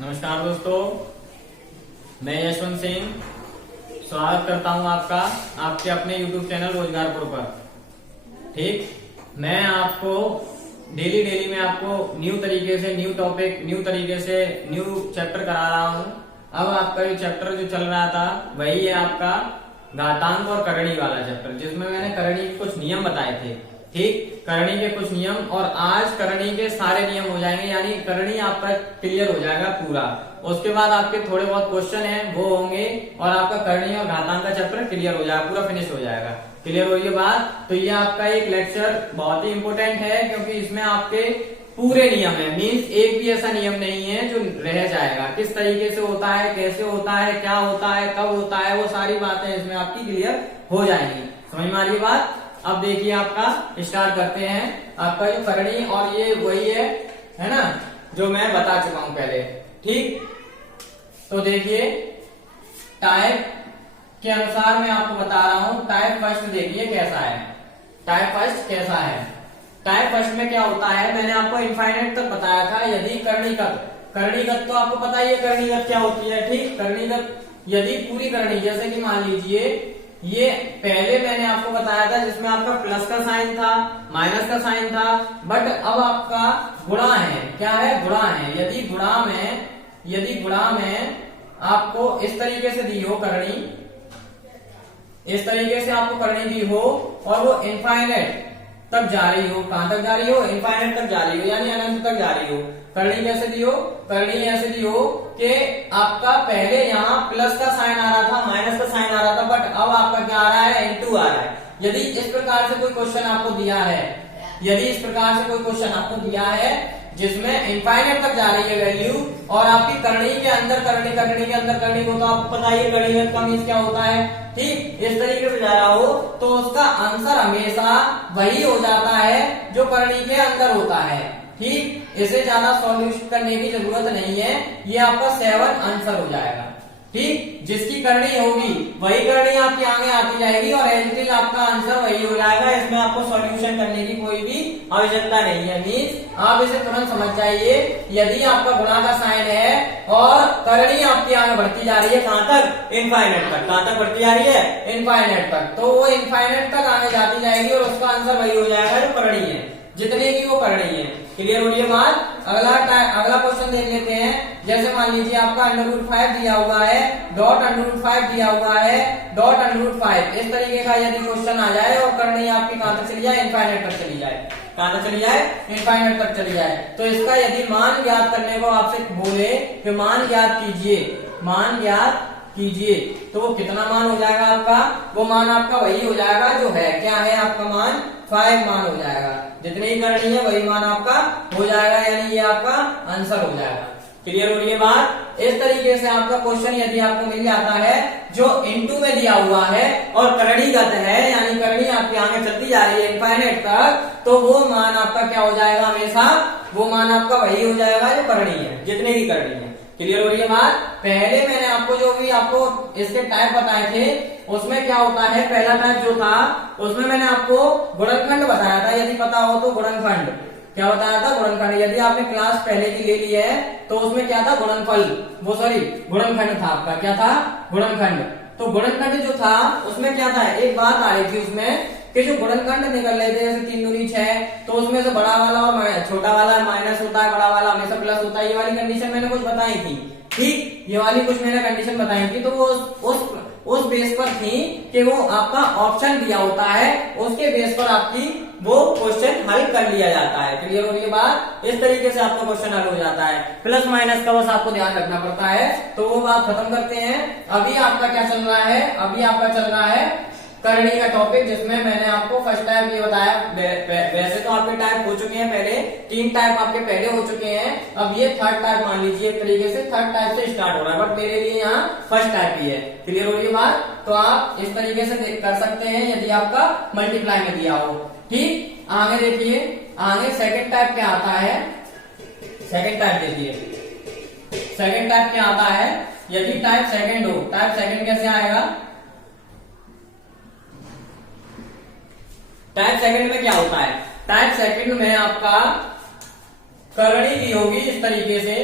नमस्कार दोस्तों, मैं यशवंत सिंह स्वागत करता हूं आपका आपके अपने YouTube चैनल रोजगारपुर पर। ठीक, मैं आपको डेली में आपको न्यू तरीके से न्यू टॉपिक न्यू तरीके से न्यू चैप्टर करा रहा हूं। अब आपका ये चैप्टर जो चल रहा था वही है आपका घातांक और करणी वाला चैप्टर, जिसमें मैंने करणी के कुछ नियम बताए थे। ठीक, करणी के कुछ नियम, और आज करणी के सारे नियम हो जाएंगे, यानी करणी आपका क्लियर हो जाएगा पूरा। उसके बाद आपके थोड़े बहुत क्वेश्चन हैं वो होंगे और आपका करणी और घातांक का चैप्टर क्लियर हो जाएगा, पूरा फिनिश हो जाएगा। क्लियर हो ये बात? तो ये आपका एक लेक्चर बहुत ही इंपॉर्टेंट है, क्योंकि इसमें आपके पूरे नियम है। मीन्स एक भी ऐसा नियम नहीं है जो रह जाएगा। किस तरीके से होता है, कैसे होता है, क्या होता है, कब होता है, वो सारी बातें इसमें आपकी क्लियर हो जाएंगी। समझ में आ रही बात? अब देखिए, आपका स्टार्ट करते हैं। आपका जो करणी और ये वही है ना, जो मैं बता चुका हूं पहले। ठीक, तो देखिए टाइप के अनुसार मैं आपको बता रहा हूं। टाइप फर्स्ट देखिए कैसा है। टाइप फर्स्ट कैसा है? टाइप फर्स्ट में क्या होता है, मैंने आपको इनफाइनाइट तक बताया था। यदि करणीगत तो आपको पता ही है करणीगत क्या होती है। ठीक, करणीगत यदि पूरी करणी, जैसे कि मान लीजिए ये पहले मैंने आपको बताया था जिसमें आपका प्लस का साइन था, माइनस का साइन था, बट अब आपका गुणा है। क्या है? गुणा है। यदि गुणा में आपको इस तरीके से दी हो करणी, इस तरीके से आपको करणी दी हो और वो इनफाइनाइट तक जा रही हो। कहां तक जा रही हो? इनफाइनाइट तक जा रही हो, यानी अनंत तक जा रही हो। करणी कैसे दी हो? करणी ऐसे दी हो कि आपका पहले यहाँ प्लस का साइन आ रहा था, माइनस का साइन आ रहा था, बट अब आपका क्या आ रहा है? इनटू आ रहा है। यदि इस प्रकार से कोई क्वेश्चन आपको दिया है, यदि इस प्रकार से कोई क्वेश्चन आपको दिया है जिसमें इनफाइनाइट तक जा रही है वैल्यू, और आपकी करणी के अंदर करणी के अंदर करणी को, तो आपको पता ही है करणी का मीन्स क्या होता है। ठीक, इस तरीके से जा रहा हो तो उसका आंसर हमेशा वही हो जाता है जो करणी के अंदर होता है। ठीक, इसे ज्यादा सॉल्यूशन करने की जरूरत नहीं है, ये आपका 7 आंसर हो जाएगा। ठीक, जिसकी करणी होगी वही करणी आपकी आगे आती जाएगी और एल्टिल आपका आंसर वही हो जाएगा। इसमें आपको सॉल्यूशन करने की कोई भी आवश्यकता नहीं है। मीन्स आप इसे तुरंत समझ जाइए। यदि आपका गुणा का साइन है और करणी आपकी आगे बढ़ती जा रही है, कहां तक? इनफाइनाइट तक। कहां तक बढ़ती जा रही है? इनफाइनाइट तक। तो वो इनफाइनाइट तक आगे जाती जाएगी और उसका आंसर वही हो जाएगा जो करणी है, जितने की वो करणी है। क्लियर हो रही है बात? अगला क्वेश्चन देख लेते हैं। जैसे मान लीजिए आपका √5 दिया हुआ है, डॉट √5 दिया हुआ है, डॉट √5। इस तरीके का यदि क्वेश्चन आ जाए और करणी आपकी कहां तक चली जाए? इनफाइनाइट तक चली जाए। कहां तक चली जाए? इनफाइनाइट तक चली जाए। तो इसका यदि मान ज्ञात करने को आपसे बोले कि मान ज्ञात कीजिए, तो वो कितना मान हो जाएगा आपका? वो मान आपका वही हो जाएगा जो है। क्या है आपका मान? 5 मान हो जाएगा। जितनी ही करनी है वही मान आपका हो जाएगा, यानी ये आपका आंसर हो जाएगा। क्लियर हो रही है बात? इस तरीके से आपका क्वेश्चन यदि आपको मिल जाता है जो इनटू में दिया हुआ है और करणीगत है, यानी करणी आपके आगे चलती जा रही है इनफाइनाइट तक, तो वो मान आपका क्या हो जाएगा? हमेशा वो मान आपका वही हो जाएगा जो करणी है, जितने की करनी है। क्लियर हो रही है बात? पहले मैंने आपको जो भी आपको इसके टाइप बताए थे उसमें क्या होता है, पहला टाइप जो था उसमें मैंने आपको गुणनखंड बताया था। यदि पता हो तो गुणनखंड क्या बताया था? गुणनखंड। यदि आपने क्लास पहले की ले ली है तो उसमें क्या था? गुणनफल, वो सॉरी गुणनखंड था आपका। क्या था? गुणनखंड। तो गुणनखंड जो था उसमें क्या था, एक बात आ रही थी उसमें कि जो गुणनखंड निकल रहे थे, जैसे 3 दूनी 6, तो उसमें से बड़ा वाला और छोटा वाला माइनस होता है, बड़ा वाला हमेशा प्लस होता है। ये वाली कंडीशन मैंने कुछ बताई थी। ठीक, ये वाली कुछ मैंने कंडीशन बताई थी, तो वो उस बेस पर थी कि वो आपका ऑप्शन दिया होता है, उसके बेस पर आपकी वो क्वेश्चन हल कर लिया जाता है। क्लियर होने के बाद इस तरीके से आपका क्वेश्चन हल हो जाता है। प्लस माइनस का बस आपको ध्यान रखना पड़ता है। तो वो बात खत्म करते हैं। अभी आपका क्या चल रहा है? अभी आपका चल रहा है करणी का टॉपिक, जिसमें मैंने आपको फर्स्ट टाइप ये बताया। वैसे तो आपके टाइप हो चुके हैं पहले, 3 टाइप आपके पहले हो चुके हैं। अब ये थर्ड टाइप मान लीजिए, एक तरीके से थर्ड टाइप से स्टार्ट हो रहा है, बट मेरे लिए यहाँ फर्स्ट टाइप ही है। क्लियर हो रही है बात? तो आप इस तरीके से कर सकते हैं यदि आपका मल्टीप्लाई में दिया हो। ठीक, आगे देखिए, आगे सेकंड टाइप क्या आता है? सेकंड टाइप देखिए, सेकंड टाइप क्या आता है? यदि टाइप सेकंड हो, टाइप सेकंड कैसे आएगा? टाइप सेकंड में क्या होता है? टाइप सेकंड में आपका करणी दी होगी इस तरीके से,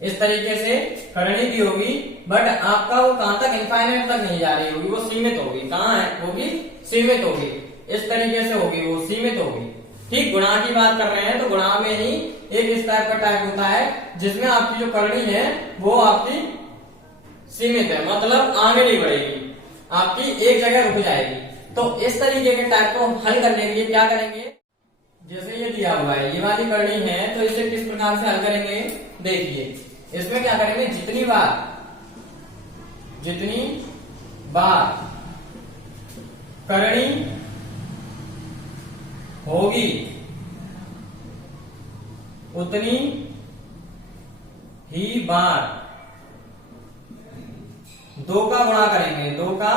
इस तरीके से करनी भी होगी, बट आपका वो कहां तक, इनफाइनाइट तक नहीं जा रही होगी, वो सीमित होगी। कहाँ है होगी, सीमित होगी। इस तरीके से होगी, वो सीमित होगी। ठीक, गुणा की बात कर रहे हैं तो गुणा में ही एक इस टाइप का टाइप होता है जिसमें आपकी जो करनी है वो आपकी सीमित है, मतलब आगे नहीं बढ़ेगी, आपकी एक जगह रुक जाएगी। तो इस तरीके के टाइप को हल करने के लिए क्या करेंगे, जैसे ये दिया हुआ है, ये वाली करनी है, तो इसे किस प्रकार से हल करेंगे, देखिए इसमें क्या करेंगे, जितनी बार करनी होगी उतनी ही बार 2 का गुणा करेंगे, 2 का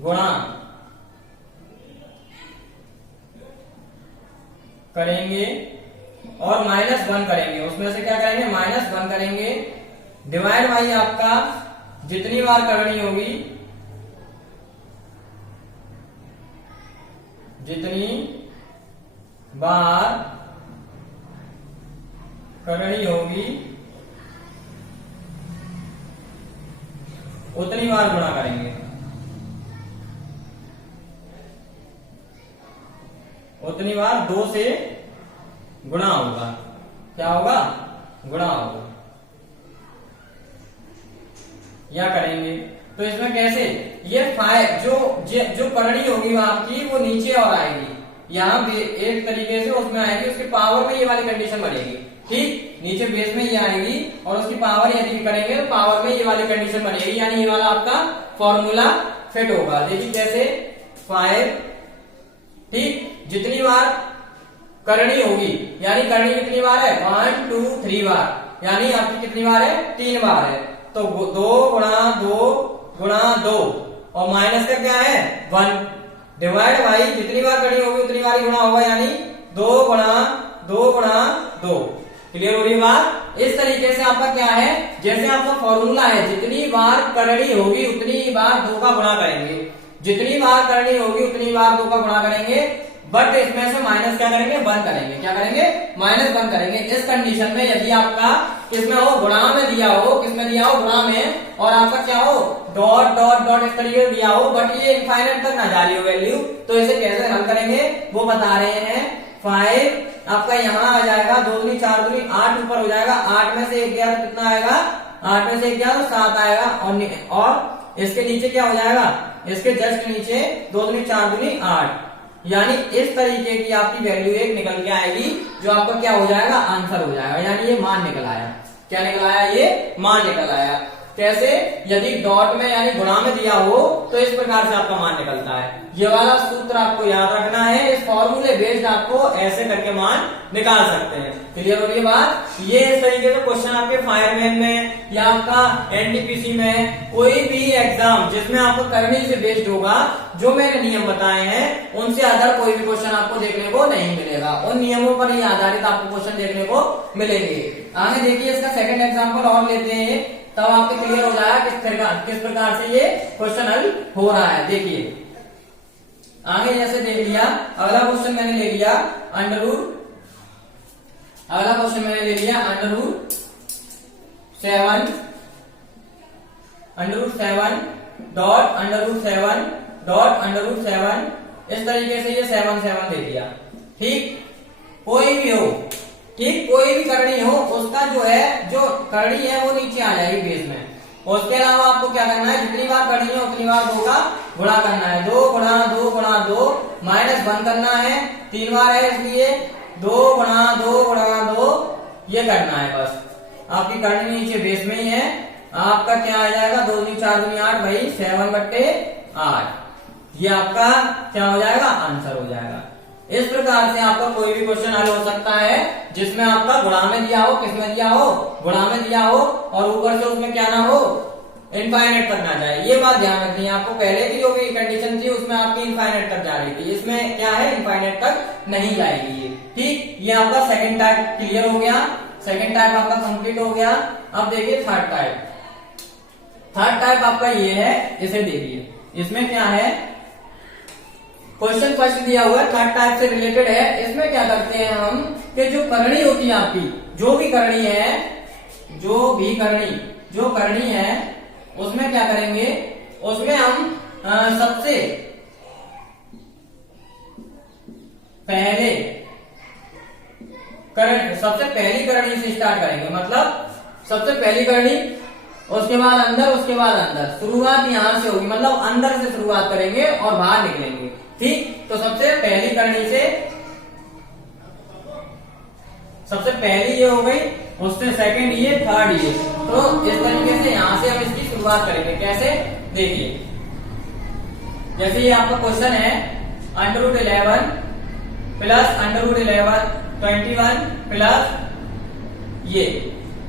गुणा करेंगे और -1 करेंगे। उसमें से क्या करेंगे, -1 करेंगे, डिवाइड बाई आपका जितनी बार करनी होगी, जितनी बार करनी होगी उतनी बार गुणा करेंगे, उतनी बार 2 से गुणा होगा। क्या होगा, गुणा होगा, या करेंगे। तो इसमें कैसे, ये 5 जो करनी होगी वो आपकी वो नीचे और आएगी, यहाँ एक तरीके से उसमें आएगी, उसके पावर में ये वाली कंडीशन बनेगी। ठीक, नीचे बेस में ये आएगी और उसकी पावर यदि करेंगे तो पावर में ये वाली कंडीशन बनेगी, यानी ये वाला आपका फॉर्मूला फिट होगा। देखिए कैसे, 5, ठीक, जितनी बार करनी होगी, यानी करनी कितनी बार है, 1 2 3 बार, यानी आपकी कितनी बार है, 3 बार है। तो 2 गुणा 2 गुणा 2 और माइनस का क्या है, 1, डिवाइड बाई जितनी बार करनी होगी उतनी बार ही गुणा होगा, यानी 2 गुणा 2 गुणा 2। क्लियर हो रही बात। इस तरीके से आपका क्या है, जैसे आपका फॉर्मूला है, जितनी बार करनी होगी उतनी बार 2 का गुणा करेंगे, जितनी बार करनी होगी उतनी बार 2 का गुणा करेंगे, बट इसमें से माइनस क्या करेंगे, 1 करेंगे। क्या करेंगे, -1 करेंगे। इस कंडीशन में यदि आपका किसमें हो, गुणा में दिया हो, किसमें दिया हो, गुणा में, और आपका क्या हो, डॉट डॉट डॉट इस तरीके से दिया हो, बट ये इनफाइनाइट तक ना जा रही हो वैल्यू, तो इसे कैसे हल करेंगे वो बता रहे हैं। 5 आपका यहाँ आ जाएगा, 2 दूनी 4 दूनी 8 ऊपर हो जाएगा, 8 में से 1 गया तो कितना आएगा, 8 में से 1 गया तो 7 आएगा, और इसके नीचे क्या हो जाएगा, इसके जस्ट नीचे 2 दूनी 4 दूनी 8, यानी इस तरीके की आपकी वैल्यू एक निकल के आएगी, जो आपका क्या हो जाएगा, आंसर हो जाएगा, यानी ये मान निकल आया। क्या निकल आया, ये मान निकल आया। कैसे, यदि डॉट में यानी गुणा में दिया हो तो इस प्रकार से आपका मान निकलता है। ये वाला सूत्र आपको याद रखना है, इस फॉर्मूले बेस्ड आपको ऐसे करके मान निकाल सकते हैं। क्लियर हो रही है बात। ये इस तरीके से क्वेश्चन आपके फायरमैन में या आपका एनटीपीसी में, कोई भी एग्जाम जिसमें आपको करनी से बेस्ड होगा, जो मैंने नियम बताए हैं उनसे अदर कोई भी क्वेश्चन आपको देखने को नहीं मिलेगा, उन नियमों पर ही आधारित आपको क्वेश्चन देखने को मिलेंगे। आगे देखिए इसका सेकंड एग्जाम्पल और लेते हैं, तब आपको क्लियर हो जाएगा किस प्रकार से ये क्वेश्चन हल हो रहा है। देखिए आगे जैसे देख लिया, अगला क्वेश्चन मैंने ले लिया अंडर रूट, अगला क्वेश्चन मैंने ले लिया under root 7 dot under root 7 dot under root 7, इस तरीके से ये 7 7 दे दिया। ठीक, कोई भी हो, ठीक, कोई भी करनी हो, उसका जो है, जो करनी है वो नीचे आ जाएगी बेस में। उसके अलावा आपको क्या करना है, जितनी बार करनी है उतनी बार 2 का गुणा करना है, 2 गुणा 2 गुणा 2 -1 करना है, 3 बार है इसलिए 2 गुणा 2 गुणा 2 ये करना है। बस आपकी करनी नीचे बेस में ही है, आपका क्या आ जाएगा, 2 दूनी 4 दूनी 8 भाई 7/8, ये आपका क्या हो जाएगा, आंसर हो जाएगा। इस प्रकार से आपका कोई भी क्वेश्चन हल हो सकता है जिसमें आपका गुणा में दिया हो, किसमें दिया हो, गुणा में दिया हो, और ऊपर से उसमें क्या ना हो, इनफाइनाइट तक ना जाए। ये बात ध्यान रखनी है आपको, पहले की जो भी कंडीशन थी उसमें आपकी इनफाइनाइट तक जा रही थी, इसमें क्या है, इनफाइनाइट तक नहीं जाएगी ये। ठीक, ये आपका सेकंड टाइप क्लियर हो गया, सेकंड टाइप आपका कंप्लीट हो गया। अब देखिए थर्ड टाइप, थर्ड टाइप आपका ये है, इसे देखिए, इसमें क्या है, क्वेश्चन फर्स्ट दिया हुआ है, थर्ड टाइप से रिलेटेड है। इसमें क्या करते हैं हम, कि जो करनी होती है आपकी, जो भी करनी है, जो करनी है उसमें क्या करेंगे, उसमें हम सबसे पहली करनी से स्टार्ट करेंगे, मतलब सबसे पहली करनी, उसके बाद अंदर, शुरुआत यहां से होगी, मतलब अंदर से शुरुआत करेंगे और बाहर निकलेंगे। ठीक, तो सबसे पहली करनी से सबसे पहली ये हो गई, उससे सेकंड ये, थर्ड ये। तो इस तरीके से यहां से हम इसकी शुरुआत करेंगे। कैसे, देखिए, जैसे ये आपका क्वेश्चन है √11 प्लस √11 21 प्लस ये,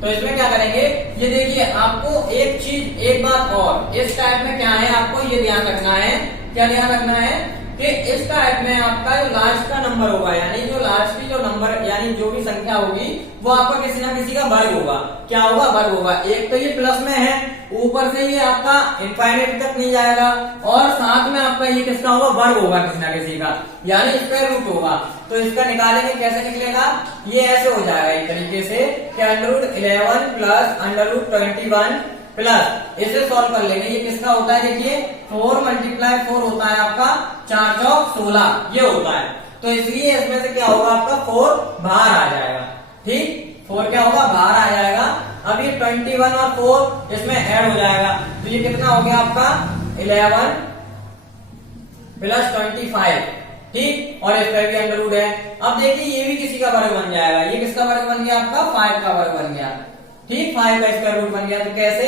तो इसमें क्या करेंगे, ये देखिए आपको एक बात और इस टाइप में क्या है, आपको ये ध्यान रखना है, क्या ध्यान रखना है कि इस टाइप में आपका जो लास्ट का नंबर होगा, यानी जो लास्ट की जो नंबर, यानी जो भी संख्या होगी वो आपका किसी ना किसी का वर्ग होगा। क्या होगा, वर्ग होगा। एक तो ये प्लस में है, ऊपर से ये आपका इनफाइनाइट तक नहीं जाएगा, और साथ में आपका ये किसका होगा, वर्ग होगा किसी ना किसी का, यानी स्क्वायर रूट होगा। तो इसका निकालेंगे, कैसे निकलेगा, ये ऐसे हो जाएगा एक तरीके से कि √11 प्लस √21 प्लस, इसे सॉल्व कर लेंगे। ये किसका होता है, देखिए 4 × 4 होता है आपका 4 चौक 16, ये होता है। तो इसलिए इसमें से क्या होगा, आपका 4 बाहर आ जाएगा। ठीक, 4 क्या होगा, बाहर आ जाएगा। अब ये 21 और 4 इसमें ऐड हो जाएगा, तो ये कितना हो गया आपका 11 प्लस 25। ठीक, और इस पर भी अंडर रूट है। अब देखिए ये भी किसी का वर्ग बन जाएगा, ये किसका वर्ग बन गया, आपका 5 का वर्ग बन गया। ठीक, 5 का स्क्वायर रूट बन गया। तो कैसे,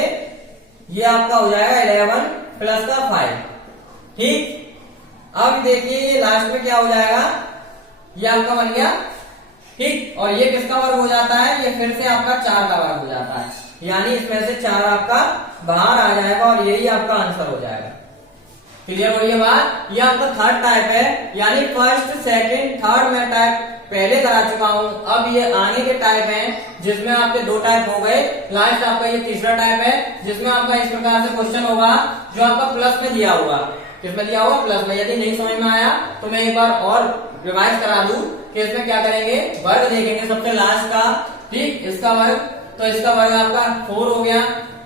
ये आपका हो जाएगा 11 प्लस का 5। ठीक, अब देखिए ये लास्ट में क्या हो जाएगा, ये आपका बन गया। ठीक, और ये किसका वर्ग हो जाता है, ये फिर से आपका 4 का वर्ग हो जाता है, यानी इसमें से 4 आपका बाहर आ जाएगा और यही आपका आंसर हो जाएगा। क्लियर हो ये बात। ये आपका थर्ड टाइप है, यानी फर्स्ट सेकंड थर्ड में टाइप पहले करा चुका हूं। अब ये आगे के टाइप हैं, जिसमें आपके 2 टाइप हो गए। लास्ट आपका ये तीसरा टाइप है, जिसमें आपका इस प्रकार से क्वेश्चन होगा, जो आपका प्लस में दिया होगा। किसमें दिया होगा, प्लस में। यदि नहीं समझ में आया तो मैं एक बार और रिवाइज करा दूं कि इसमें क्या करेंगे, वर्ग देखेंगे सबसे लास्ट का। ठीक, इसका वर्ग, तो इसका वर्ग आपका 4 हो गया,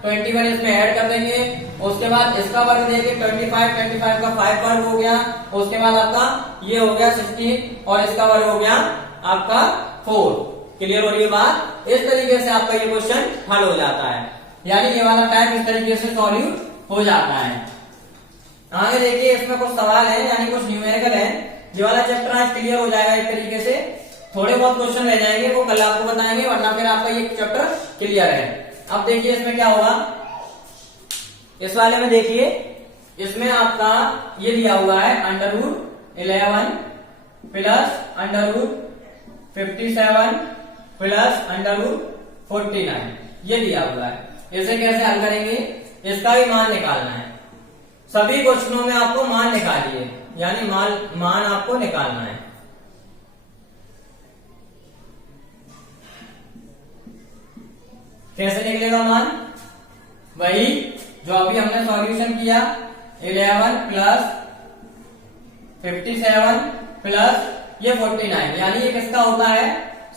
21 इसमें ऐड कर देंगे। उसके बाद इसका वर्ग देंगे 25 का 5 वर्ग हो गया। उसके बाद आपका ये हो गया 16 और इसका वर्ग हो गया आपका 4। क्लियर हो रही है बात। इस तरीके से आपका ये क्वेश्चन हल हो जाता है, यानी ये वाला टाइप इस तरीके से सॉल्व हो जाता है। आगे देखिए, इसमें कुछ सवाल है, यानी कुछ न्यूमेरिकल है। ये वाला चैप्टर आज क्लियर हो जाएगा एक तरीके से। थोड़े बहुत क्वेश्चन रह जाएंगे, वो कल आपको बताएंगे, वरना फिर आपका ये चैप्टर क्लियर है। अब देखिए इसमें क्या होगा, इस वाले में देखिए, इसमें आपका ये दिया हुआ है √11 प्लस √57 प्लस √49, ये दिया हुआ है। इसे कैसे हल करेंगे, इसका भी मान निकालना है। सभी क्वेश्चनों में आपको मान निकालिए, यानी मान आपको निकालना है। कैसे निकलेगा मान, वही जो अभी हमने सॉल्यूशन किया, 11 प्लस 57 प्लस ये 49, यानी ये किसका होता है,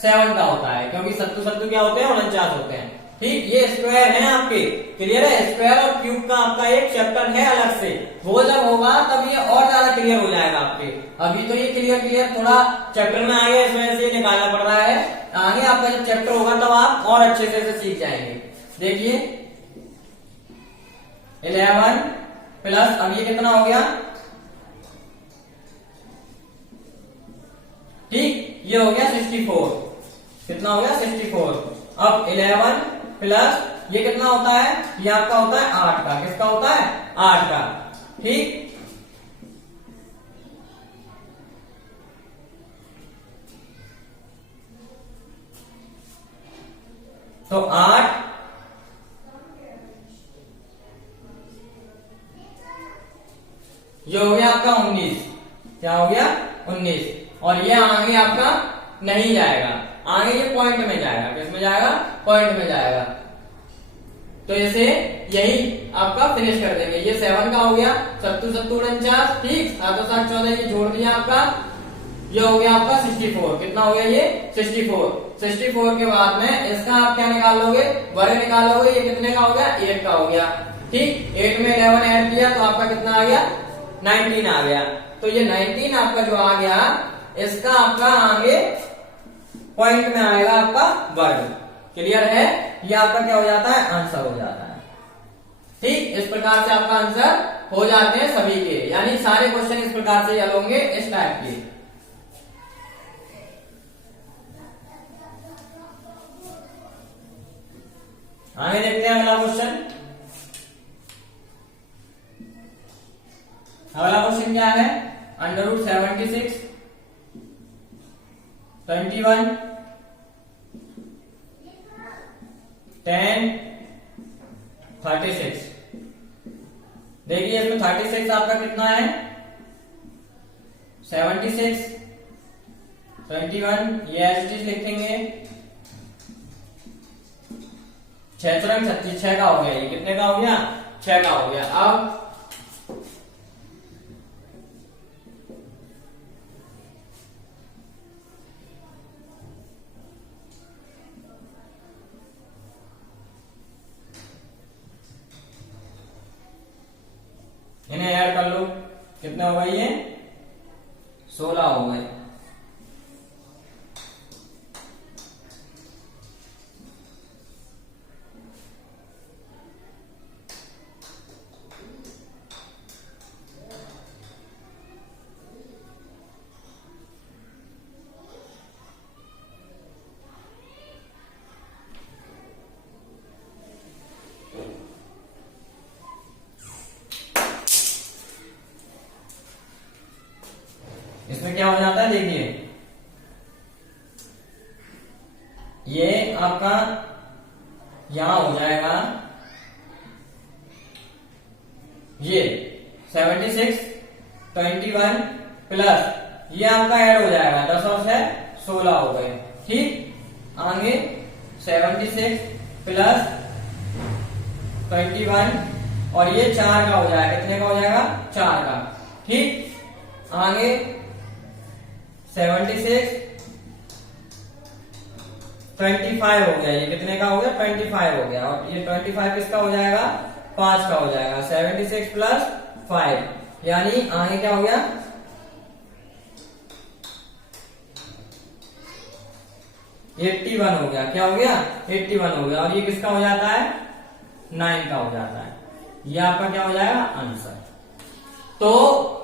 7 का होता है, क्योंकि सत्तू क्या होते हैं, 49 होते हैं। ठीक, ये स्क्वायर है आपके। क्लियर है, स्क्वायर और क्यूब का आपका एक चैप्टर है अलग से, वो जब होगा तब ये और ज्यादा क्लियर हो जाएगा आपके। अभी तो ये क्लियर थोड़ा चैप्टर में आ गया, इस वजह से निकालना पड़ रहा है। आगे आपका जब चैप्टर होगा तब आप और अच्छे से सीख जाएंगे। देखिए 11 प्लस, अब ये कितना हो गया, ठीक, ये हो गया 64। कितना हो गया, 64। अब 11 प्लस ये कितना होता है, ये आपका होता है 8 का। किसका होता है, 8 का। ठीक, तो 8 ये हो गया आपका 19। क्या हो गया, 19। और ये आगे आपका नहीं जाएगा, आगे ये पॉइंट में जाएगा। किसमें जाएगा, पॉइंट में जाएगा। तो इसे यही आपका फिनिश कर देंगे। ये 7 का हो गया, 7 7 49। ठीक, 7 7 14, ये जोड़ दिया आपका, ये हो गया आपका 64। कितना हो गया ये 64। 64 के बाद में इसका आप क्या निकाल लोगे, वर्ग निकाल लोगे। ये कितने का हो गया, 8 का हो गया। ठीक, 8 में 11 ऐड किया तो आपका कितना आ गया, 19 आ गया। तो ये 19 आपका जो आ गया, इसका आपका आगे पॉइंट में आएगा आपका वर्ग। क्लियर है, ये आपका क्या हो जाता है, आंसर हो जाता है। ठीक, इस प्रकार से आपका आंसर हो जाते हैं सभी के, यानी सारे क्वेश्चन इस प्रकार से हल होंगे, इस टाइप के। आगे देखते हैं अगला क्वेश्चन। अगला क्वेश्चन क्या है, √76 21 10 36। देखिए इसमें 36 आपका कितना है, 76 21, ये एज इट इज लिखेंगे। 6 चरण 36, 6 का हो गया। ये कितने का हो गया, 6 का हो गया। अब इन्हें ऐड कर लो, कितने हो गए, ये 16 हो गए। इसमें क्या हो जाता है, देखिए ये आपका यहां हो जाएगा, ये 76 21 प्लस ये आपका ऐड हो जाएगा, 10 और 6 16 हो गए। ठीक, आगे 76 प्लस 21 और ये 4 का हो जाएगा। कितने का हो जाएगा, 4 का। ठीक, आगे 76 25 हो गया। ये कितने का हो गया, 25 हो गया। और ये 25 किसका हो जाएगा, 5 का हो जाएगा। 76 प्लस 5 यानी आगे क्या हो गया, 81 हो गया। क्या हो गया, 81 हो गया। और ये किसका हो जाता है, 9 का हो जाता है। ये आपका क्या हो जाएगा, आंसर। तो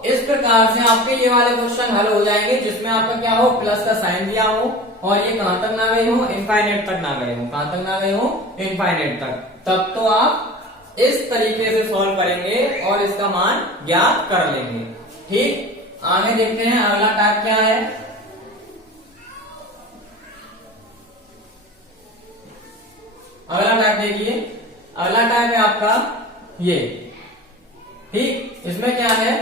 इस प्रकार से आपके ये वाले क्वेश्चन हल हो जाएंगे, जिसमें आपका क्या हो, प्लस का साइन दिया हो और ये कहां तक ना गए हो, इनफाइनाइट तक ना गए हो। कहां तक ना गए हो, इनफाइनाइट तक। तब तो आप इस तरीके से सॉल्व करेंगे और इसका मान ज्ञात कर लेंगे। ठीक, आगे देखते हैं अगला टाइप क्या है। अगला टाइप देखिए, अगला टाइप है आपका ये। ठीक, इसमें क्या है,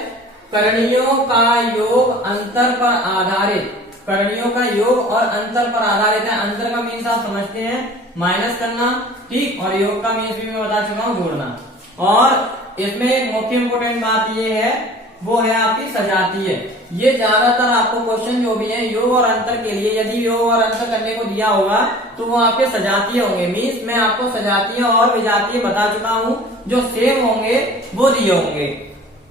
करणियों का योग अंतर पर आधारित, करणियों का योग और अंतर पर आधारित है। अंतर का मीन्स आप समझते हैं, माइनस करना। ठीक, और योग का मीन्स भी मैं बता चुका हूं, जोड़ना। और इसमें एक मुख्य इंपोर्टेंट बात ये है, वो है आपकी सजातीय। ये ज्यादातर आपको क्वेश्चन जो भी है योग और अंतर के लिए, यदि योग और अंतर करने को दिया होगा तो वो आपके सजातीय होंगे। मीन्स मैं आपको सजातीय और विजातीय बता चुका हूं, जो सेम होंगे वो दिए होंगे।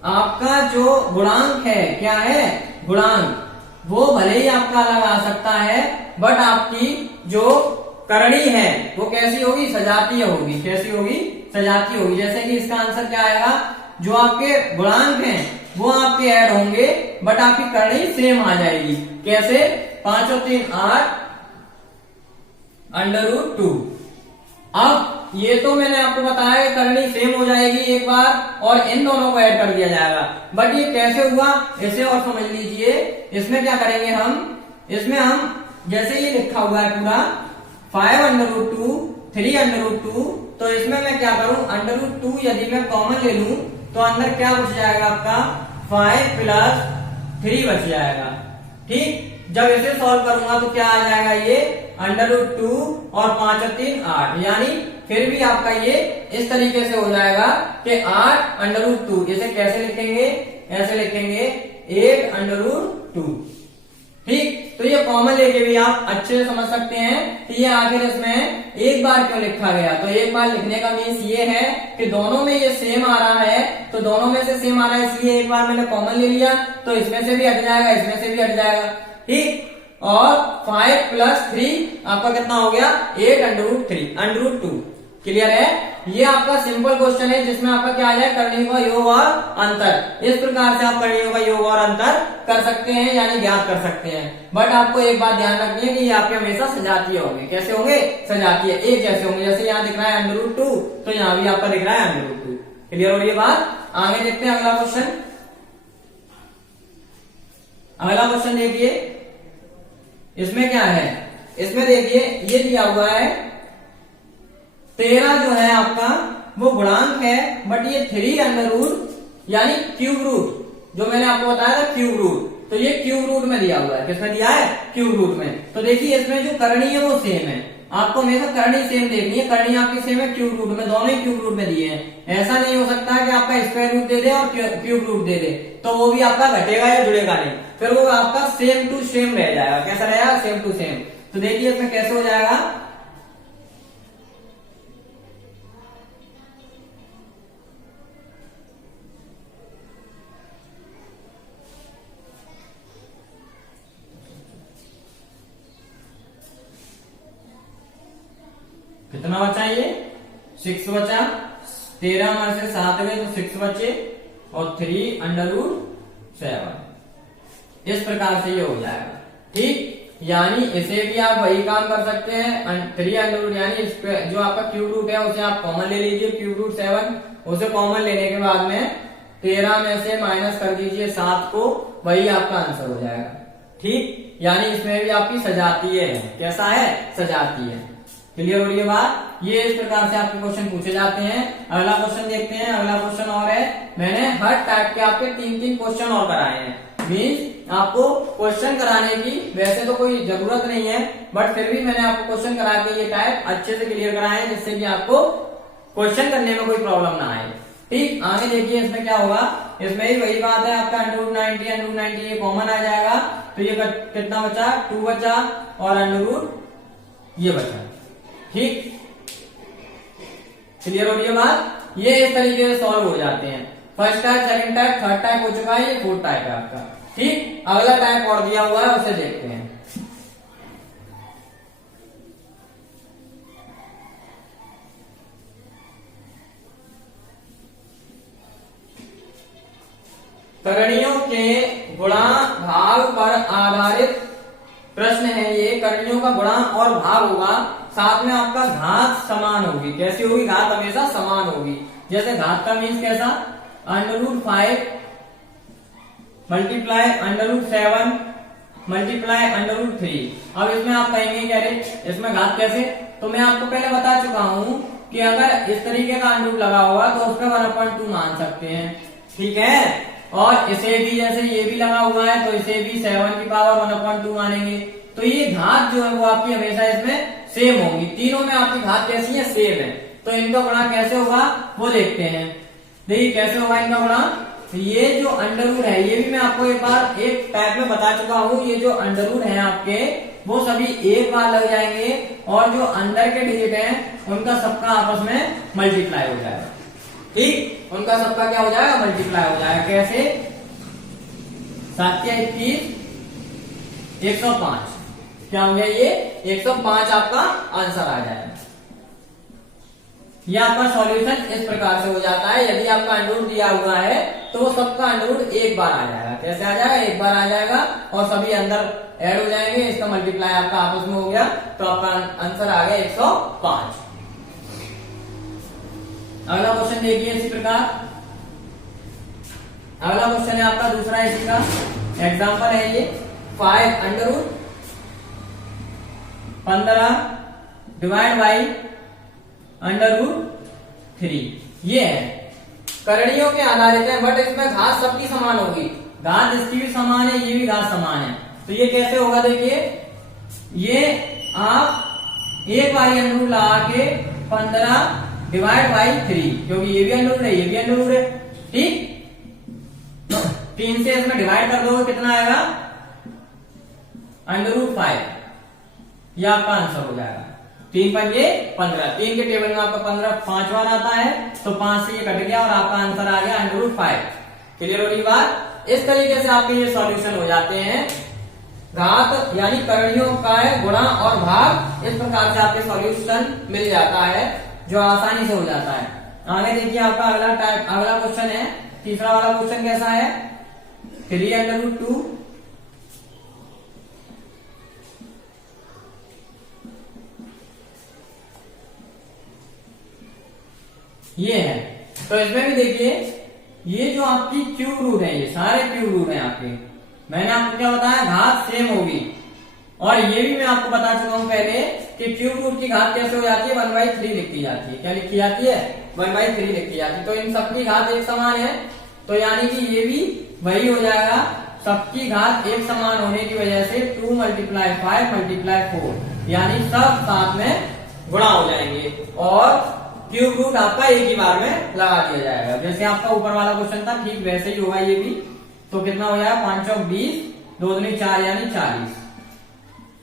आपका जो गुणांक है, क्या है, गुणांक, वो भले ही आपका अलग आ सकता है, बट आपकी जो करणी है वो कैसी होगी, सजातीय होगी। कैसी होगी, सजातीय होगी। जैसे कि इसका आंसर क्या आएगा, जो आपके गुणांक हैं वो आपके ऐड होंगे, बट आपकी करणी सेम आ जाएगी। कैसे, 5 और 3 8 √2। अब ये तो मैंने आपको बताया कि करणी सेम हो जाएगी एक बार और इन दोनों को ऐड कर दिया जाएगा। बट ये कैसे हुआ, इसे और समझ लीजिए। इसमें क्या करेंगे हम, इसमें हम जैसे ये लिखा हुआ है पूरा 5 √2 3 √2, तो इसमें मैं क्या करूं, √2 यदि मैं कॉमन ले लूं तो अंदर क्या बच जाएगा आपका, 5 प्लस 3 बच जाएगा। ठीक, जब इसे सॉल्व करूंगा तो क्या आ जाएगा, ये √2 और 5 और 3 8, यानी फिर भी आपका ये इस तरीके से हो जाएगा कि 8 √2। इसे कैसे लिखेंगे, ऐसे लिखेंगे 8 √2। ठीक, तो ये कॉमन लेके भी आप अच्छे से समझ सकते हैं कि ये आखिर इसमें एक बार क्यों लिखा गया। तो एक बार लिखने का मीन्स ये है कि दोनों में ये सेम आ रहा है, तो दोनों में से सेम आ रहा है इसलिए एक बार मैंने कॉमन ले लिया, तो इसमें से भी हट जाएगा, इसमें से भी हट जाएगा। ठीक, और 5 + 3 आपका कितना हो गया 8√3 √2। क्लियर है, ये आपका सिंपल क्वेश्चन है जिसमें आपका क्या आ जाए करणियों का योग और अंतर। इस प्रकार से आप करणियों का योग और अंतर कर सकते हैं यानी ज्ञात कर सकते हैं। बट आपको एक बात ध्यान रखनी है कि ये आपके हमेशा सजातीय होंगे। कैसे होंगे, सजातीय, एक जैसे होंगे। जैसे यहाँ दिख रहा है √2 तो यहाँ भी आपका दिख रहा है √2। क्लियर हो रही है बात। आगे देखते हैं अगला क्वेश्चन। अगला क्वेश्चन देखिए, इसमें क्या है, इसमें देखिए ये दिया हुआ है 13 जो है आपका वो गुणांक है, बट ये 3 यानी क्यूब रूट, जो मैंने आपको बताया था क्यूब रूट, तो ये क्यूब रूट में दिया हुआ है। किसमें दिया है, क्यूब रूट में। तो देखिए इसमें जो करणी है वो सेम है, आपको हमेशा करणी सेम देखनी है। करणी आपकी सेम है क्यूब रूट में, दोनों ही क्यूब रूट में दिए हैं। ऐसा नहीं हो सकता कि आपका स्क्वायर रूट दे दे और क्यूब रूट दे दे, तो वो भी आपका घटेगा या जुड़ेगा नहीं, फिर वो आपका सेम टू सेम रह जाएगा। कैसा रहेगा, सेम टू सेम। तो देखिए इसमें कैसे हो जाएगा, कितना बचा ये 6 बचा, 13 में से 7 गए तो 6 बचे और 3√7। इस प्रकार से ये हो जाएगा। ठीक, यानी इसे भी आप वही काम कर सकते हैं। 3 यानी जो आपका क्यूब रूट है उसे आप कॉमन ले लीजिए, क्यूब रूट 7, उसे कॉमन लेने के बाद में 13 में से माइनस कर दीजिए 7 को, वही आपका आंसर हो जाएगा। ठीक, यानी इसमें भी आपकी सजातीय है। कैसा है, सजातीय है। क्लियर हो रही है बात। ये इस प्रकार से आपके क्वेश्चन पूछे जाते हैं। अगला क्वेश्चन देखते हैं। अगला क्वेश्चन और है, मैंने हर टाइप के आपके 3 क्वेश्चन और कराए हैं। मीन्स आपको क्वेश्चन कराने की वैसे तो कोई जरूरत नहीं है, बट फिर भी मैंने आपको क्वेश्चन करा के ये टाइप अच्छे से क्लियर कराए हैं जिससे कि आपको क्वेश्चन करने में कोई प्रॉब्लम ना आए। ठीक, आगे देखिए इसमें क्या होगा, इसमें ही वही बात है आपका √90 ये कॉमन आ जाएगा, तो ये कितना बचा 2 बचा और √ ये बचा। ठीक, क्लियर हो रही है बात। ये इस तरीके से सॉल्व हो जाते हैं। First type, second type, third type हो चुका है, ये फोर्थ टाइप है आपका। ठीक, अगला टाइप और दिया हुआ है उसे देखते हैं। करणियों के गुणा भाग पर आधारित प्रश्न है ये। करणियों का गुणा और भाग होगा, साथ में आपका घात समान होगी। कैसी होगी, घात हमेशा समान होगी। जैसे घात का मीन्स कैसा, √5 मल्टीप्लाई √7 मल्टीप्लाई √3। अब इसमें आप कहेंगे कि अरे इसमें घात कैसे, तो मैं आपको पहले बता चुका हूं कि अगर इस तरीके का √ लगा होगा तो उसका 1/2 मान सकते हैं। ठीक है, और इसे भी जैसे ये भी लगा हुआ है तो इसे भी 7 की पावर 1/2 मानेंगे। तो ये घात जो है वो आपकी हमेशा इसमें सेम होगी। तीनों में आपकी घात कैसी है, सेम है। तो इनका गुणा कैसे होगा वो देखते हैं। देखिए कैसे होगा इनका गुणा। ये जो √ है ये भी मैं आपको एक बार एक टाइप में बता चुका हूं। ये जो √ है आपके वो सभी एक बार लग जाएंगे और जो अंदर के डिजिट हैं उनका सबका आपस में मल्टीप्लाई हो जाएगा। ठीक, उनका सबका क्या हो जाएगा, मल्टीप्लाई हो जाएगा। कैसे, 7 के 21 105, क्या हो गया ये 105 आपका आंसर आ जाएगा। ये आपका सॉल्यूशन इस प्रकार से हो जाता है। यदि आपका √ दिया हुआ है तो वो सबका √ एक बार आ जाएगा। कैसे आ जाएगा, एक बार आ जाएगा और सभी अंदर ऐड हो जाएंगे। इसका मल्टीप्लाई आपका आपस में हो गया तो आपका आंसर आ गया 105। अगला क्वेश्चन देखिए इसी प्रकार। अगला क्वेश्चन है आपका दूसरा इसी का एग्जाम्पल है ये। 5 √15 डिवाइड बाई √3 ये है। करणियों के आधारित है, बट इसमें घात सबकी समान होगी। घात इसकी भी समान है, ये भी घात समान है। तो ये कैसे होगा, देखिए ये आप एक बार √ लगा के 15 डिवाइड बाई 3, क्योंकि ये भी √ है ये भी √ है। ठीक, 3 से इसमें डिवाइड कर दो कितना आएगा √5, ये आपका आंसर हो जाएगा। 3 पंजे 15, 3 के टेबल में आपका 15 5 बार आता है, तो 5 से ये कट गया और आपका आंसर आ गया √5। क्लियर हो रही बात? इस तरीके से आपके ये सॉल्यूशन हो जाते हैं। घात यानी करणियों का गुणा और भाग, इस प्रकार से आपके सॉल्यूशन मिल जाता है, जो आसानी से हो जाता है। आगे देखिए आपका अगला क्वेश्चन है, तीसरा वाला क्वेश्चन कैसा है? 3√2 ये है। तो इसमें भी देखिए, ये जो आपकी क्यूब रूट है, ये सारे क्यूब रूट है आपके। मैंने आपको क्या बताया, घात सेम होगी, और ये भी मैं आपको बता चुका हूं पहले कि क्यूब रूट की घात कैसे हो जाती है, 1/3 लिखी जाती है। क्या लिखी जाती है? 1/3 लिखी जाती है। तो इन सबकी घात एक समान है, तो यानी कि ये भी वही हो जाएगा। सबकी घात एक समान होने की वजह से 2 × 5 × 4, यानी सब साथ में गुणा हो जाएंगे और क्यूब रूट आपका एक ही बार में लगा दिया जाएगा। जैसे आपका ऊपर वाला क्वेश्चन था, ठीक वैसे ही होगा ये भी। तो कितना हो जाएगा, 5 × 20, 2 दूनी 4 यानी 40।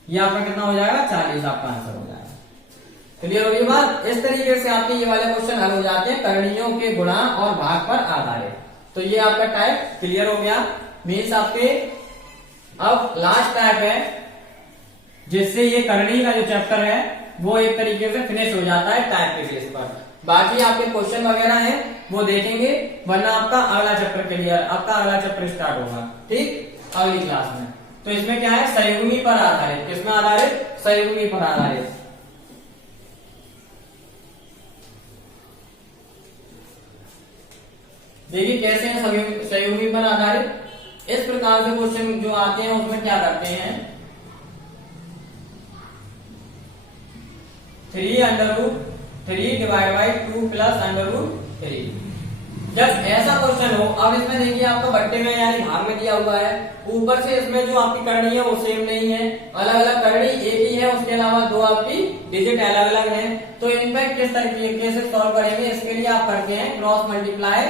ये आपका कितना हो जाएगा, 40 आपका आंसर हो जाएगा। क्लियर हो गई बात? इस तरीके से आपके ये वाले क्वेश्चन हल हो जाते हैं करणियों के गुणा और भाग पर आधारित। तो ये आपका टाइप क्लियर हो गया। मीन्स आपके अब लास्ट टाइप है, जिससे ये करणी का जो चैप्टर है वो एक तरीके से फिनिश हो जाता है टाइप के बेस पर। बाकी आपके क्वेश्चन वगैरह हैं वो देखेंगे, वरना आपका अगला चैप्टर क्लियर, आपका अगला चैप्टर स्टार्ट होगा ठीक अगली क्लास में। तो इसमें क्या है, संयुग्मी पर आधारित। किसमें आधारित? संयुग्मी पर आधारित। देखिए कैसे हैं संयुग्मी पर आधारित। इस प्रकार से क्वेश्चन जो आते हैं उसमें क्या करते हैं, 3√3 / 2 + √3। जब ऐसा क्वेश्चन हो, अब इसमें देखिए आपका बट्टे में यानी भाग में दिया हुआ है, ऊपर से इसमें जो आपकी करनी है वो सेम नहीं है, अलग अलग करनी एक ही है, उसके अलावा दो आपकी डिजिट अलग अलग हैं। तो इन पर किस तरीके से सॉल्व करेंगे, इसके लिए आप करते हैं क्रॉस मल्टीप्लाई।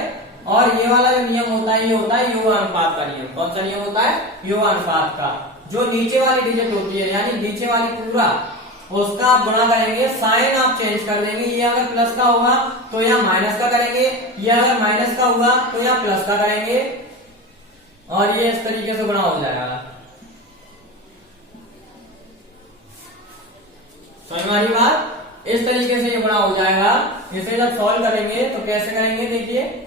और ये वाला जो नियम होता है, ये होता है युवा अनुपात का नियम। कौन सा नियम होता है? युवा अनुपात का। जो नीचे वाली डिजिट होती है, यानी नीचे वाली पूरा, उसका आप गुणा करेंगे, साइन आप चेंज कर देंगे। ये अगर प्लस का होगा तो यहाँ माइनस का करेंगे, ये अगर माइनस का होगा तो यहाँ प्लस का करेंगे, और ये इस तरीके से गुणा हो जाएगा। समझ में आ रही बात? इस तरीके से ये गुणा हो जाएगा। इसे जब सॉल्व करेंगे तो कैसे करेंगे, देखिए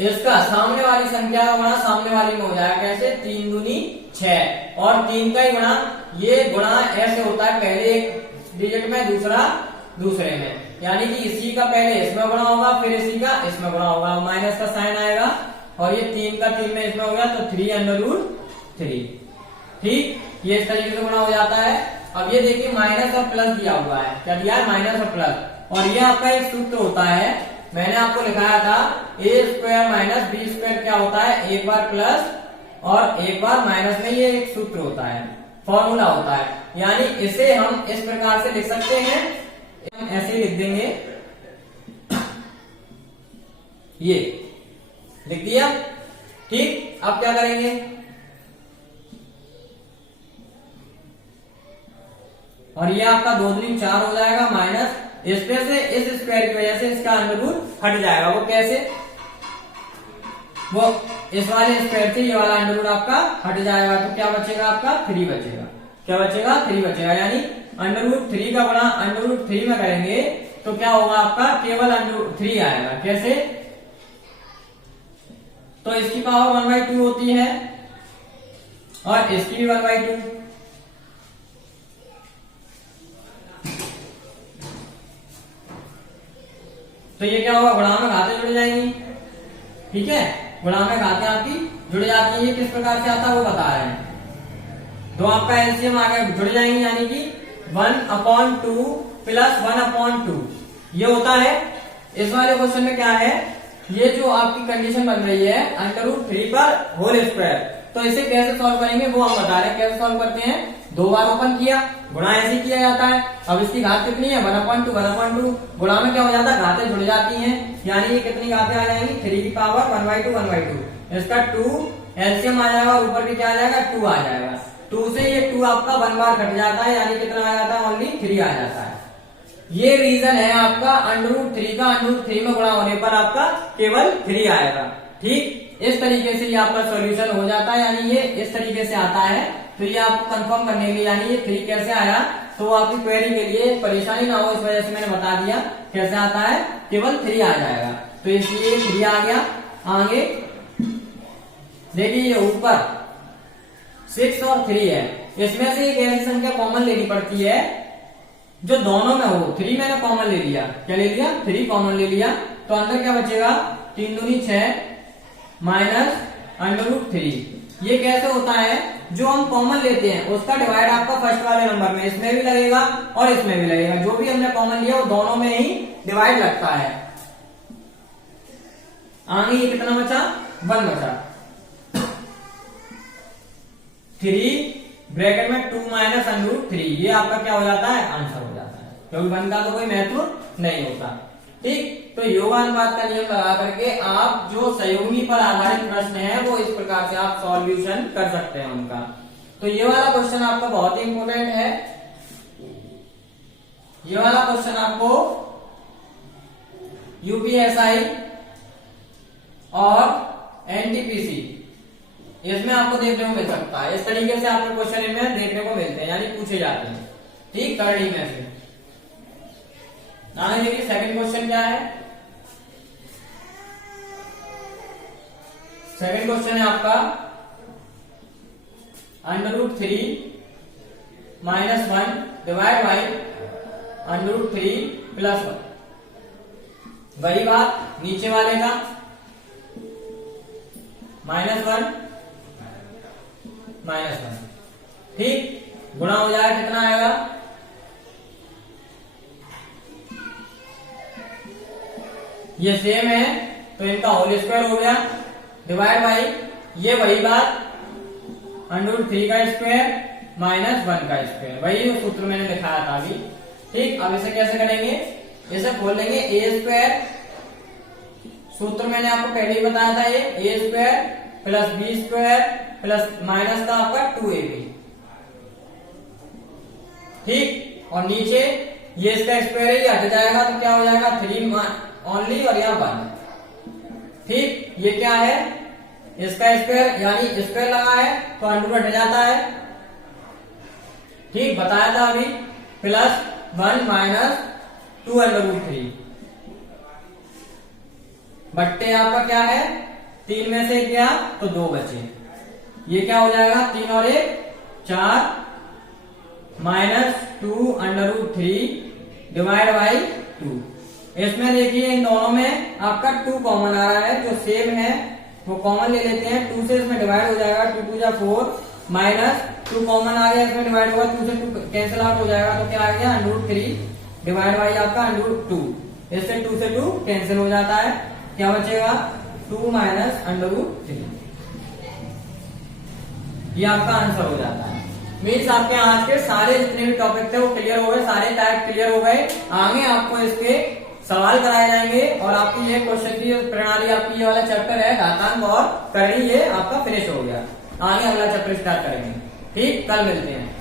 इसका सामने वाली संख्या का गुणा सामने वाली में हो जाएगा। कैसे? 3 दूनी 6, और 3 का ही गुणा, ये गुणा ऐसे होता है, पहले एक डिजिट में दूसरा दूसरे में, यानी कि इसी का पहले इसमें गुणा होगा, फिर इसी का इसमें गुणा होगा, माइनस का साइन आएगा, और ये 3 का 3 में इसमें हो गया तो 3√3। ठीक, ये इस तरीके से गुणा हो जाता है। अब ये देखिए माइनस और प्लस दिया हुआ है, क्या दिया है? माइनस और प्लस। और ये आपका एक सूत्र होता है, मैंने आपको लिखाया था a² - b² क्या होता है, एक बार प्लस और एक बार माइनस में, ये एक सूत्र होता है, फॉर्मूला होता है। यानी इसे हम इस प्रकार से लिख सकते हैं, हम ऐसे लिख देंगे, ये लिख दिया। ठीक, अब क्या करेंगे, और ये आपका 2 दूनी 4 हो जाएगा, माइनस इसमें से इस स्क्वायर की वजह से इसका अंडररूट हट जाएगा। वो कैसे? वो इस वाले स्क्वायर से ये वाला अंडररूट आपका हट जाएगा, तो क्या बचेगा आपका? 3 बचेगा। क्या बचेगा? 3 बचेगा। यानी √3 का गुणा √3 में करेंगे तो क्या होगा आपका? केवल √3 आएगा। कैसे? तो इसकी पावर 1/2 होती है और इसकी भी 1/2। तो ये क्या होगा? गुणा में घातें जुड़ जाएंगी। ठीक है, गुणा में घातें आपकी जुड़ जाती है। ये किस प्रकार से आता है वो बता रहे हैं। दो आपका एलसीएम आ गया, जुड़ जाएंगी, यानी कि 1/2 + 1/2 ये होता है। इस वाले क्वेश्चन में क्या है, ये जो आपकी कंडीशन बन रही है √3 पर होल स्क्वायर, तो इसे कैसे सॉल्व करेंगे वो हम बता रहे हैं। कैसे सॉल्व करते हैं? 2 बार ओपन किया, गुणा ऐसे किया जाता है। अब इसकी घात कितनी है? 1/2 1/2। गुणा में क्या हो जाता है? घातें जुड़ जाती हैं, यानी ये कितनी घातें आ जाएंगी? 3 की पावर 1/2 1/2। इसका 2 एलसीएम आ जाएगा और ऊपर भी क्या आ जाएगा, 2 आ जाएगा। 2 से ये 2 आपका 1 बार कट जाता है, यानी कितना आ जाता है, ओनली 3 आ जाता है। ये रीजन है आपका √3 का √3 में गुणा होने पर आपका केवल 3 आएगा। ठीक, इस तरीके से ये आपका सॉल्यूशन हो जाता है, यानी ये इस तरीके से आता है। तो ये आपको कंफर्म करने के लिए, यानी ये 3 कैसे आया, तो आपकी क्वेरी के लिए परेशानी ना हो इस वजह से मैंने बता दिया कैसे आता है, केवल 3 आ जाएगा। तो इसलिए 3 आ गया। आगे देखिए ये ऊपर 6 और 3 है, इसमें से एक ऐसी संख्या कॉमन लेनी पड़ती है जो दोनों में हो। 3 मैंने कॉमन ले लिया, क्या ले लिया, 3 कॉमन ले लिया, तो अंदर क्या बचेगा, 3 दूनी 6 माइनस √3। ये कैसे होता है, जो हम कॉमन लेते हैं उसका डिवाइड आपका फर्स्ट वाले नंबर में, इसमें भी लगेगा और इसमें भी लगेगा। जो भी हमने कॉमन लिया वो दोनों में ही डिवाइड लगता है। आगे ये कितना बचा, 1 बचा। 3 ब्रैकेट में 2 माइनस √3, ये आपका क्या हो जाता है, आंसर हो जाता है, क्योंकि 1 का तो कोई महत्व नहीं होता। ठीक, तो योगानुपात का नियम लगा करके आप जो सहयोगी पर आधारित प्रश्न है वो इस प्रकार से आप सॉल्यूशन कर सकते हैं उनका। तो ये वाला क्वेश्चन आपका बहुत ही इंपॉर्टेंट है। ये वाला क्वेश्चन आपको यूपीएसआई और एनटीपीसी इसमें आपको देखने को मिल सकता है। इस तरीके से आपको क्वेश्चन इनमें देखने को मिलते हैं, यानी पूछे जाते हैं। ठीक, करंट में से आगे देखिए सेकंड क्वेश्चन क्या है। सेकंड क्वेश्चन है आपका √3 माइनस 1 डिवाइड बाई √3 प्लस 1। वही बात नीचे वाले का, -1 -1। ठीक, गुणा हो जाएगा, कितना आएगा, ये सेम है तो इनका होल स्क्वायर हो गया, डिवाइड बाई ये वही बात √3 का स्क्वायर -1 का स्क्वायर, वही सूत्र मैंने दिखाया था अभी। ठीक, अब इसे कैसे करेंगे, इसे खोल लेंगे a², सूत्र मैंने आपको पहले ही बताया था, ये a² plus b² plus minus का आपका 2ab। ठीक, और नीचे ये इसका स्क्वायर ही हट जाएगा तो क्या हो जाएगा, 3 ओनली और यहाँ 1। ठीक, ये क्या है, इसका स्क्वायर यानी स्क्वायर लगा है तो अंडर हट जाता है। ठीक, बताया था अभी, प्लस 1 माइनस 2 √3 बट्टे आपका क्या है, 3 में से क्या तो 2 बचे। ये क्या हो जाएगा, 3 और 1 4 माइनस 2 √3 डिवाइड बाई 2। इसमें देखिए इन दोनों में आपका 2 कॉमन आ रहा है, जो सेम है वो कॉमन ले लेते हैं। 2 से इसमें डिवाइड हो जाएगा, 2 2 जा 4 माइनस 2 कॉमन आ गया, इसमें डिवाइड होगा, 2 से 2 कैंसिल आउट हो जाएगा, तो क्या आ गया, √3 डिवाइड बाई आपका √2। इससे 2 से 2 कैंसिल हो जाता है, क्या बचेगा, 2 माइनस √3। ये आपका आंसर हो जाता है। मीन्स आपके आज के सारे जितने भी टॉपिक थे वो क्लियर हो गए, सारे टाइप क्लियर हो गए। आगे आपको इसके सवाल कराए जाएंगे और आपकी ये क्वेश्चन की प्रणाली, आपकी ये वाला चैप्टर है घातांक और करणी, ये आपका फिनिश हो गया। आगे अगला चैप्टर स्टार्ट करेंगे। ठीक, कल मिलते हैं।